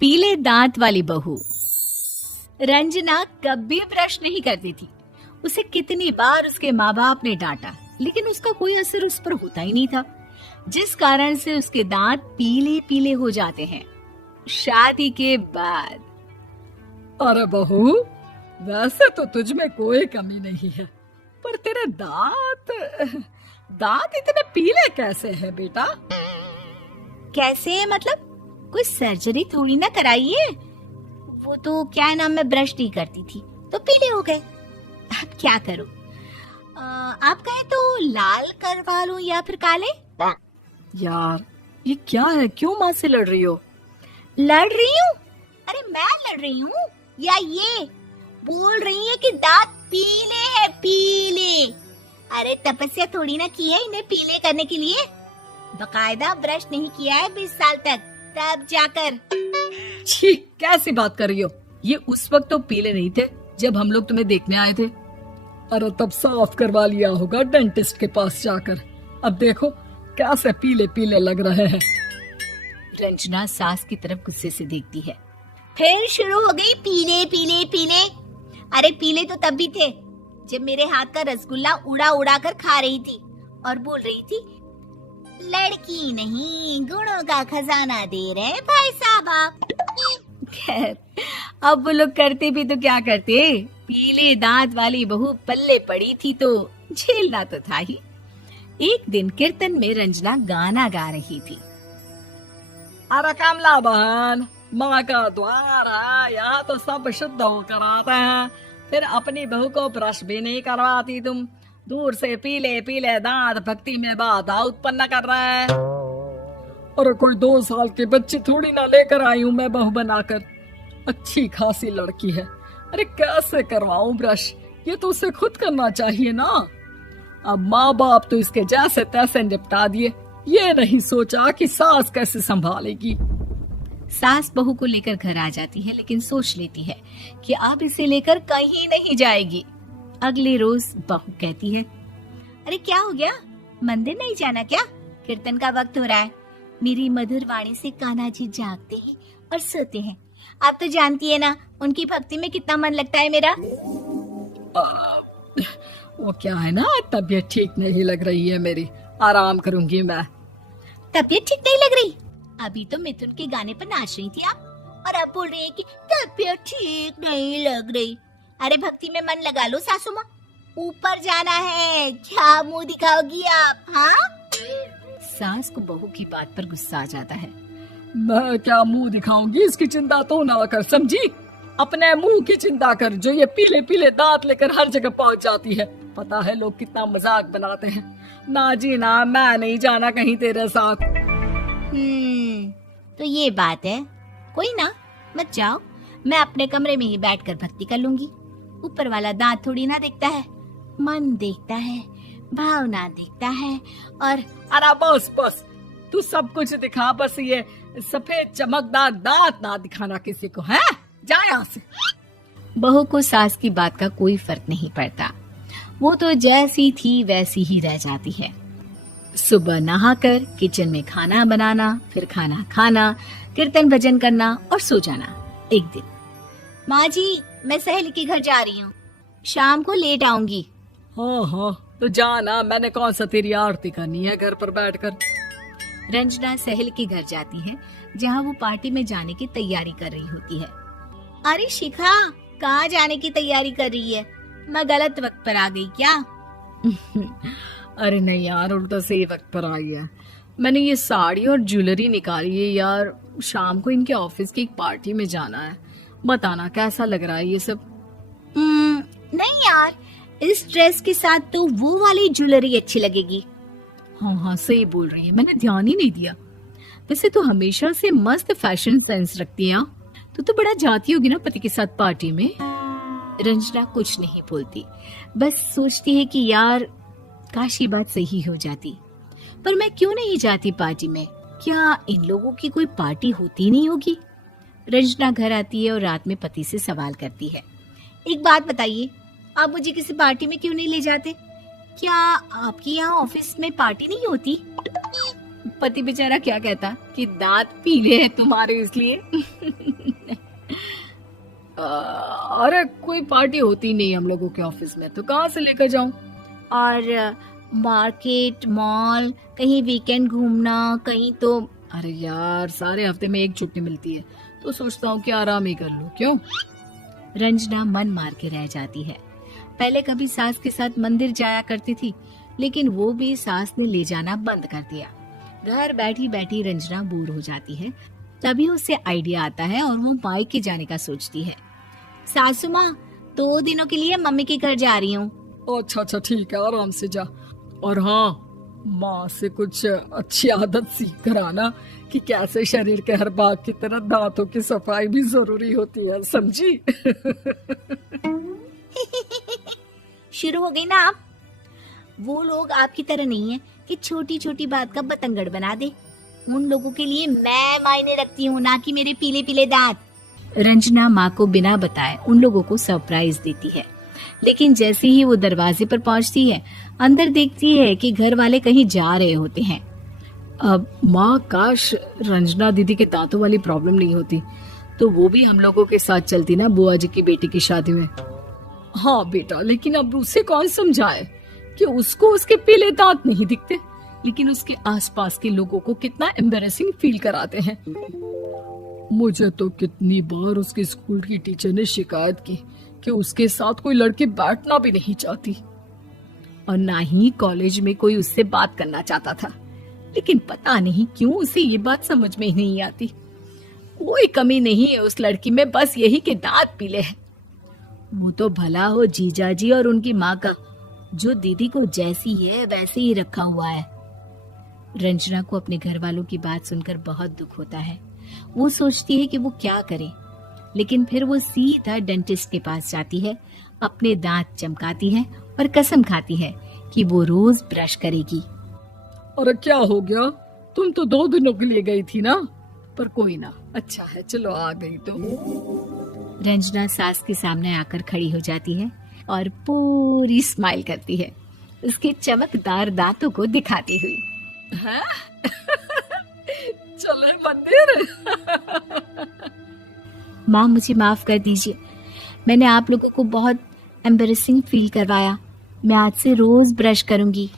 पीले दांत वाली बहू। रंजना कभी ब्रश नहीं करती थी। उसे कितनी बार उसके माँ बाप ने डांटा, लेकिन उसका कोई असर उस पर होता ही नहीं था, जिस कारण से उसके दांत पीले पीले हो जाते हैं। शादी के बाद। अरे बहू, वैसे तो तुझ में कोई कमी नहीं है, पर तेरे दांत इतने पीले कैसे हैं बेटा? कैसे मतलब? कोई सर्जरी थोड़ी ना कराई है। वो तो क्या नाम, मैं ब्रश नहीं करती थी तो पीले हो गए। अब क्या करूं? आप कहें तो लाल करवा लूं या फिर काले? यार ये क्या है, क्यों माँ से लड़ रही हो? लड़ रही हूँ? अरे मैं लड़ रही हूँ या ये बोल रही है कि दांत पीले हैं, पीले। अरे तपस्या थोड़ी ना की है इन्हें पीले करने के लिए। बकायदा ब्रश नहीं किया है 20 साल तक, तब जाकर। छी, कैसी बात कर रही हो? ये उस वक्त तो पीले नहीं थे जब हम लोग तुम्हें देखने आए थे। अरे तब साफ करवा लिया होगा डेंटिस्ट के पास जाकर। अब देखो कैसे पीले पीले लग रहे हैं। रंजना सास की तरफ गुस्से से देखती है। फिर शुरू हो गई पीले पीले पीले। अरे पीले तो तब भी थे जब मेरे हाथ का रसगुल्ला उड़ा उड़ा कर खा रही थी और बोल रही थी, लड़की नहीं गुणों का खजाना दे रहे भाई साहब आप। खैर, अब वो लोग करते भी तो क्या करते, पीले दांत वाली बहू पल्ले पड़ी थी तो झेलना तो था ही। एक दिन कीर्तन में रंजना गाना गा रही थी। अरे कमला बहन, माँ का द्वार है, यहाँ तो सब शुद्ध होकर आते हैं, फिर अपनी बहू को ब्रश भी नहीं करवाती तुम। दूर से पीले पीले दांत भक्ति में बाधा उत्पन्न कर रहे हैं। अरे कोई 2 साल के बच्चे थोड़ी ना लेकर आई हूँ मैं बहू बनाकर। अच्छी खासी लड़की है, अरे कैसे करवाऊं ब्रश? ये तो उसे खुद करना चाहिए ना। अब माँ बाप तो इसके जैसे तैसे निपटा दिए, ये नहीं सोचा कि सास कैसे संभालेगी। सास बहू को लेकर घर आ जाती है, लेकिन सोच लेती है कि अब इसे लेकर कहीं नहीं जाएगी। अगले रोज बहू कहती है, अरे क्या हो गया, मंदिर नहीं जाना क्या? कीर्तन का वक्त हो रहा है। मेरी मधुर वाणी से कान्हा जी जागते हैं और सोते हैं। आप तो जानती है ना उनकी भक्ति में कितना मन लगता है मेरा। वो क्या है ना, तबीयत ठीक नहीं लग रही है मेरी, आराम करूंगी मैं। तबीयत ठीक नहीं लग रही? अभी तो मिथुन के गाने पर नाच रही थी आप, और अब बोल रही है कि तबीयत ठीक नहीं लग रही। अरे भक्ति में मन लगा लो सासू माँ, ऊपर जाना है, क्या मुंह दिखाओगी आप? हाँ? सास को बहू की बात पर गुस्सा आ जाता है। मैं क्या मुंह दिखाऊंगी, इसकी चिंता तो ना कर, समझी? अपने मुंह की चिंता कर, जो ये पीले पीले दांत लेकर हर जगह पहुंच जाती है। पता है लोग कितना मजाक बनाते हैं। ना जी ना, मैं नहीं जाना कहीं तेरे साथ। तो ये बात है, कोई ना, मत जाओ, मैं अपने कमरे में ही बैठकर भक्ति कर लूंगी। ऊपर वाला दांत थोड़ी ना देखता है, मन देखता है, भावना देखता है। और अरे बस बस, तू सब कुछ दिखा, बस ये सफेद चमकदार दांत ना दिखाना किसी को, है? जा यहाँ से। बहू को सास की बात का कोई फर्क नहीं पड़ता, वो तो जैसी थी वैसी ही रह जाती है। सुबह नहाकर किचन में खाना बनाना, फिर खाना खाना, कीर्तन भजन करना और सो जाना। एक दिन, माँ जी मैं सहेली के घर जा रही हूँ, शाम को लेट आऊंगी। हाँ हाँ तो जाना, मैंने कौन सा तेरी आरती करनी है घर पर बैठकर। रंजना सहेली के घर जाती है, जहाँ वो पार्टी में जाने की तैयारी कर रही होती है। अरे शिखा, कहाँ जाने की तैयारी कर रही है? मैं गलत वक्त पर आ गई क्या? अरे नहीं यार, उल्टा सही वक्त पर आई है। मैंने ये साड़ी और ज्वेलरी निकाली है यार, शाम को इनके ऑफिस की एक पार्टी में जाना है। बताना कैसा लग रहा है ये सब? नहीं यार, इस ड्रेस के साथ तो वो वाली ज्वेलरी अच्छी लगेगी। हाँ हाँ सही बोल रही है, मैंने ध्यान ही नहीं दिया। वैसे तो हमेशा से मस्त फैशन सेंस रखती है। तो बड़ा जाती होगी ना पति के साथ पार्टी में। रंजना कुछ नहीं बोलती, बस सोचती है कि यार काश ये बात सही हो जाती, पर मैं क्यों नहीं जाती पार्टी में? क्या इन लोगों की कोई पार्टी होती नहीं होगी? रंजना घर आती है और रात में पति से सवाल करती है, एक बात बताइए, आप मुझे किसी पार्टी में क्यों नहीं ले जाते? क्या आपके यहाँ ऑफिस में पार्टी नहीं होती? पति बेचारा क्या कहता कि दांत पीले हैं तुम्हारे इसलिए। अरे कोई पार्टी होती नहीं हम लोगों के ऑफिस में, तो कहाँ से लेकर जाऊं? और मार्केट, मॉल, कहीं वीकेंड घूमना, कहीं तो। अरे यार सारे हफ्ते में एक छुट्टी मिलती है, तो सोचता हूँ कि आराम ही कर लूं। क्यों? रंजना मन मार के रह जाती है। पहले कभी सास के साथ मंदिर जाया करती थी, लेकिन वो भी सास ने ले जाना बंद कर दिया। घर बैठी बैठी रंजना बोर हो जाती है। तभी उसे आइडिया आता है और वो मायके जाने का सोचती है। सासू माँ, 2 दिनों के लिए मम्मी के घर जा रही हूँ। अच्छा ठीक है, आराम से जा। और हाँ, माँ से कुछ अच्छी आदत सीख कर आना कि कैसे शरीर के हर भाग की तरह दांतों की सफाई भी जरूरी होती है, समझी? शुरू हो गई ना आप। वो लोग आपकी तरह नहीं है कि छोटी छोटी बात का बतंगड़ बना दे। उन लोगों के लिए मैं मायने रखती हूँ, ना कि मेरे पीले पीले दांत। रंजना माँ को बिना बताए उन लोगों को सरप्राइज देती है, लेकिन जैसे ही वो दरवाजे पर पहुंचती है, अंदर देखती है कि घर वाले कहीं जा रहे होते हैं। अब माँ, काश रंजना दीदी के दांतों वाली प्रॉब्लम नहीं होती, तो वो भी हम लोगों के साथ चलती ना बुआ जी की बेटी की शादी में। हाँ बेटा, लेकिन अब उसे कौन समझाए कि उसको उसके पीले दांत नहीं दिखते, लेकिन उसके आसपास के लोगों को कितना एम्बैरेसिंग फील कराते हैं। मुझे तो कितनी बार उसके स्कूल की टीचर ने शिकायत की कि उसके साथ कोई लड़की बैठना भी नहीं चाहती, और ना ही कॉलेज में कोई उससे बात करना चाहता था। लेकिन पता नहीं क्यों उसे ये बात समझ में ही नहीं आती। कोई कमी नहीं है उस लड़की में, बस यही कि दांत पीले हैं। वो तो भला हो जीजा जी और उनकी माँ का, जो दीदी को जैसी है वैसे ही रखा हुआ है। रंजना को अपने घर वालों की बात सुनकर बहुत दुख होता है। वो सोचती है कि वो क्या करे, लेकिन फिर वो सीधा डेंटिस्ट के पास जाती है, अपने दांत चमकाती है और कसम खाती है कि वो रोज ब्रश करेगी। अरे क्या हो गया? तुम तो 2 दिनों के लिए गई थी ना। पर कोई ना, अच्छा है, चलो आ गई तो। रंजना सास के सामने आकर खड़ी हो जाती है और पूरी स्माइल करती है, उसके चमकदार दांतों को दिखाती हुई। हैं? चले मंदिर। माँ, मुझे माफ कर दीजिए, मैंने आप लोगों को बहुत एम्बैरेसिंग फील करवाया। मैं आज से रोज ब्रश करूंगी।